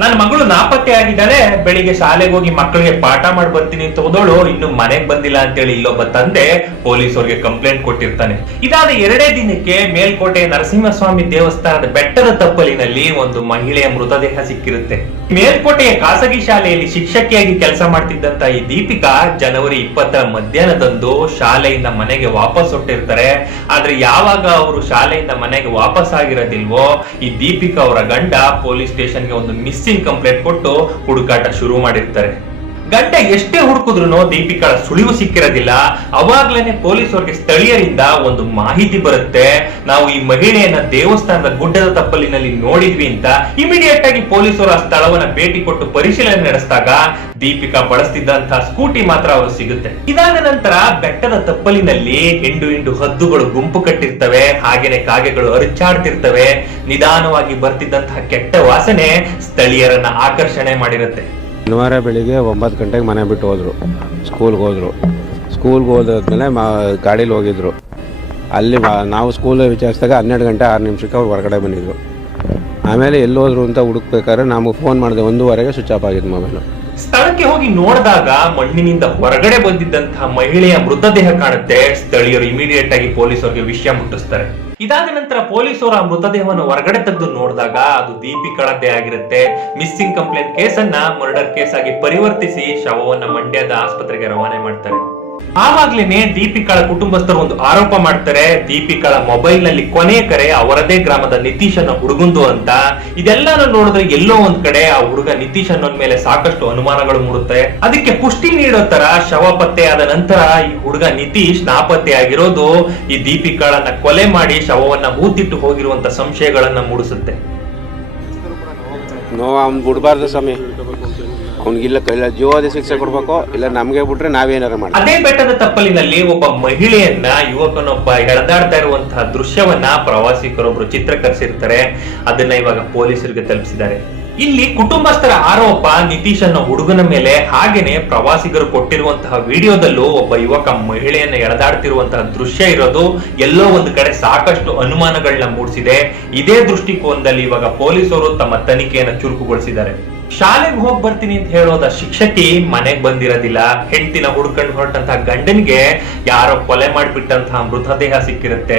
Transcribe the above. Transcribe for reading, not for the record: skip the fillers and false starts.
ನನ್ನ ಮಗಳು ನಾಪತ್ತೆ ಆಗಿದ್ದಾಳೆ, ಬೆಳಿಗ್ಗೆ ಶಾಲೆಗೆ ಹೋಗಿ ಮಕ್ಕಳಿಗೆ ಪಾಠ ಮಾಡಿ ಬರ್ತೀನಿ ಅಂತ ಹೋದೋಳು ಇನ್ನು ಮನೆಗ್ ಬಂದಿಲ್ಲ ಅಂತೇಳಿ ಇಲ್ಲೊಬ್ಬ ತಂದೆ ಪೊಲೀಸರಿಗೆ ಕಂಪ್ಲೇಂಟ್ ಕೊಟ್ಟಿರ್ತಾನೆ. ಇದಾದ 2 ದಿನಕ್ಕೆ ಮೇಲ್ಕೋಟೆ ನರಸಿಂಹಸ್ವಾಮಿ ದೇವಸ್ಥಾನದ ಬೆಟ್ಟದ ತಪ್ಪಲಿನಲ್ಲಿ ಒಂದು ಮಹಿಳೆಯ ಮೃತದೇಹ ಸಿಕ್ಕಿರುತ್ತೆ. ಮೇಲ್ಕೋಟೆಯ ಖಾಸಗಿ ಶಾಲೆಯಲ್ಲಿ ಶಿಕ್ಷಕಿಯಾಗಿ ಕೆಲಸ ಮಾಡ್ತಿದ್ದಂತ ಈ ದೀಪಿಕಾ ಜನವರಿ 20 ಮಧ್ಯಾಹ್ನದಂದು ಶಾಲೆಯಿಂದ ಮನೆಗೆ ವಾಪಸ್ ಹೊರಟಿರ್ತಾರೆ. ಆದ್ರೆ ಯಾವಾಗ ಅವರು ಶಾಲೆಯಿಂದ ಮನೆಗೆ ವಾಪಸ್ ಆಗಿರೋದಿಲ್ವೋ, ಈ ದೀಪಿಕಾ ಅವರ ಗಂಡ ಪೊಲೀಸ್ ಸ್ಟೇಷನ್ಗೆ ಒಂದು ಮಿಸ್ಸಿಂಗ್ ಕಂಪ್ಲೇಂಟ್ ಕೊಟ್ಟು ಹುಡುಕಾಟ ಶುರು ಮಾಡಿರ್ತಾರೆ. ಗಂಡ ಎಷ್ಟೇ ಹುಡುಕಿದ್ರು ದೀಪಿಕಾ ಸುಳಿವು ಸಿಕ್ಕಿರೋದಿಲ್ಲ. ಅವಾಗ್ಲೇನೆ ಪೊಲೀಸರಿಗೆ ಸ್ಥಳೀಯರಿಂದ ಒಂದು ಮಾಹಿತಿ ಬರುತ್ತೆ, ನಾವು ಈ ಮಹಿಳೆಯನ್ನ ದೇವಸ್ಥಾನದ ಗುಡ್ಡದ ತಪ್ಪಲಿನಲ್ಲಿ ನೋಡಿದ್ವಿ ಅಂತ. ಇಮಿಡಿಯೇಟ್ ಆಗಿ ಪೊಲೀಸರು ಆ ಸ್ಥಳವನ್ನ ಭೇಟಿ ಕೊಟ್ಟು ಪರಿಶೀಲನೆ ನಡೆಸಿದಾಗ ದೀಪಿಕಾ ಬಳಸ್ತಿದ್ದಂತಹ ಸ್ಕೂಟಿ ಮಾತ್ರ ಅವರು ಸಿಗುತ್ತೆ. ಇದಾದ ನಂತರ ಬೆಟ್ಟದ ತಪ್ಪಲಿನಲ್ಲಿ ಹಿಂಡು ಹದ್ದುಗಳು ಗುಂಪು ಕಟ್ಟಿರ್ತವೆ, ಹಾಗೇನೆ ಕಾಗೆಗಳು ಅರಚಾಡ್ತಿರ್ತವೆ. ನಿಧಾನವಾಗಿ ಬರ್ತಿದ್ದಂತಹ ಕೆಟ್ಟ ವಾಸನೆ ಸ್ಥಳೀಯರನ್ನ ಆಕರ್ಷಣೆ ಮಾಡಿರುತ್ತೆ. ಶನಿವಾರ ಬೆಳಿಗ್ಗೆ 9 ಗಂಟೆಗೆ ಮನೆ ಬಿಟ್ಟು ಹೋದರು, ಸ್ಕೂಲ್ಗೆ ಹೋದ್ಮೇಲೆ ಗಾಡೀಲಿ ಹೋಗಿದ್ರು. ಅಲ್ಲಿ ನಾವು ಸ್ಕೂಲ್ ವಿಚಾರಿಸಿದಾಗ 12 ಗಂಟೆ 6 ನಿಮಿಷಕ್ಕೆ ಅವ್ರು ಹೊರಗಡೆ ಬಂದಿದ್ರು. ಆಮೇಲೆ ಎಲ್ಲೋದ್ರು ಅಂತ ಹುಡುಕ್ಬೇಕಾದ್ರೆ ನಮಗೆ ಫೋನ್ ಮಾಡಿದೆ, 1:15ಗೆ ಸ್ವಿಚ್ ಆಫ್ ಆಗಿದ್ದು ಮೊಬೈಲು. ಸ್ಥಳಕ್ಕೆ ಹೋಗಿ ನೋಡಿದಾಗ ಮಣ್ಣಿನಿಂದ ಹೊರಗಡೆ ಬಂದಿದ್ದಂತಹ ಮಹಿಳೆಯ ಮೃತದೇಹ ಕಾಣುತ್ತೆ. ಸ್ಥಳೀಯರು ಇಮಿಡಿಯೇಟ್ ಆಗಿ ಪೊಲೀಸರಿಗೆ ವಿಷಯ ಮುಟ್ಟಿಸ್ತಾರೆ. ಇದಾದ ನಂತರ ಪೊಲೀಸರು ಆ ಮೃತದೇಹವನ್ನು ಹೊರಗಡೆ ತೆಗೆದು ನೋಡಿದಾಗ ಅದು ದೀಪಿಕಾಳದ್ದೇ ಆಗಿರುತ್ತೆ. ಮಿಸ್ಸಿಂಗ್ ಕಂಪ್ಲೇಂಟ್ ಕೇಸನ್ನ ಮರ್ಡರ್ ಕೇಸ್ ಆಗಿ ಪರಿವರ್ತಿಸಿ ಶವವನ್ನ ಮಂಡ್ಯದ ಆಸ್ಪತ್ರೆಗೆ ರವಾನೆ ಮಾಡ್ತಾರೆ. ಆವಾಗ್ಲೇನೆ ದೀಪಿಕಾಳ ಕುಟುಂಬಸ್ಥರು ಒಂದು ಆರೋಪ ಮಾಡ್ತಾರೆ, ದೀಪಿಕಾಳ ಮೊಬೈಲ್ ನಲ್ಲಿ ಕೊನೆ ಕರೆ ಅವರದೇ ಗ್ರಾಮದ ನಿತೀಶ್ ಅನ್ನೋ ಹುಡುಗಂದು ಅಂತ. ಇದೆಲ್ಲಾನು ನೋಡಿದ್ರೆ ಎಲ್ಲೋ ಒಂದ್ ಕಡೆ ಆ ಹುಡುಗ ನಿತೀಶ್ ಅನ್ನೋನ್ ಮೇಲೆ ಸಾಕಷ್ಟು ಅನುಮಾನಗಳು ಮೂಡುತ್ತೆ. ಅದಕ್ಕೆ ಪುಷ್ಟಿ ನೀಡೋ ತರ ಶವ ಪತ್ತೆಯಾದ ನಂತರ ಈ ಹುಡುಗ ನಿತೀಶ್ ನಾಪತ್ತೆ ಆಗಿರೋದು ಈ ದೀಪಿಕಾಳನ್ನ ಕೊಲೆ ಮಾಡಿ ಶವವನ್ನ ಹೂತಿಟ್ಟು ಹೋಗಿರುವಂತ ಸಂಶಯಗಳನ್ನ ಮೂಡಿಸುತ್ತೆ. ಅವ್ನು ಬಿಡಬಾರ್ದು ಸ್ವಾಮಿ, ಅವ್ನಿಗಿಲ್ಲ ಜೀವಾದಿ ಶಿಕ್ಷೆ ಕೊಡ್ಬೇಕು, ಇಲ್ಲ ನಮ್ಗೆ ಬಿಟ್ರೆ ನಾವೇನಾರ ಮಾಡಿ. ಅದೇ ಬೆಟ್ಟದ ತಪ್ಪಲಿನಲ್ಲಿ ಒಬ್ಬ ಮಹಿಳೆಯನ್ನ ಯುವಕನೊಬ್ಬ ಎಳೆದಾಡ್ತಾ ಇರುವಂತಹ ದೃಶ್ಯವನ್ನ ಪ್ರವಾಸಿಗರೊಬ್ರು ಚಿತ್ರೀಕರಿಸಿರ್ತಾರೆ. ಅದನ್ನ ಇವಾಗ ಪೊಲೀಸರಿಗೆ ತಲುಪಿಸಿದ್ದಾರೆ. ಇಲ್ಲಿ ಕುಟುಂಬಸ್ಥರ ಆರೋಪ ನಿತೀಶ್ ಅನ್ನೋ ಹುಡುಗನ ಮೇಲೆ, ಹಾಗೇನೆ ಪ್ರವಾಸಿಗರು ಕೊಟ್ಟಿರುವಂತಹ ವಿಡಿಯೋದಲ್ಲೂ ಒಬ್ಬ ಯುವಕ ಮಹಿಳೆಯನ್ನ ಎಳೆದಾಡ್ತಿರುವಂತಹ ದೃಶ್ಯ ಇರೋದು ಎಲ್ಲೋ ಒಂದು ಕಡೆ ಸಾಕಷ್ಟು ಅನುಮಾನಗಳನ್ನ ಮೂಡಿಸಿದೆ. ಇದೇ ದೃಷ್ಟಿಕೋನದಲ್ಲಿ ಇವಾಗ ಪೊಲೀಸರು ತಮ್ಮ ತನಿಖೆಯನ್ನು ಚುರುಕುಗೊಳಿಸಿದ್ದಾರೆ. ಶಾಲೆಗೆ ಹೋಗಿ ಬರ್ತೀನಿ ಅಂತ ಹೇಳೋದ ಶಿಕ್ಷಕಿ ಮನೆಗ್ ಬಂದಿರೋದಿಲ್ಲ. ಹೆಂಡತಿನ ಹುಡ್ಕೊಂಡು ಹೊರಟಂತಹ ಗಂಡನ್ಗೆ ಯಾರೋ ಕೊಲೆ ಮಾಡಿಬಿಟ್ಟಂತಹ ಮೃತದೇಹ ಸಿಕ್ಕಿರುತ್ತೆ.